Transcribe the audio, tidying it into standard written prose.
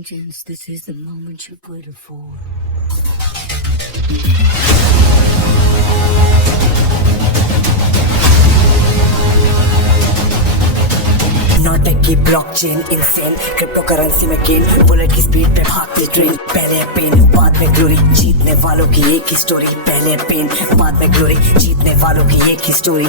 vengeance. This is the moment you waited for. नॉर्डेक की blockchain insane, crypto currency में gain, bullet की स्पीड पे भागती ट्रेन। पहले पेन बाद में ग्लोरी, जीतने वालों की एक ही स्टोरी। पहले पेन बाद में ग्लोरी, जीतने वालों की एक ही स्टोरी।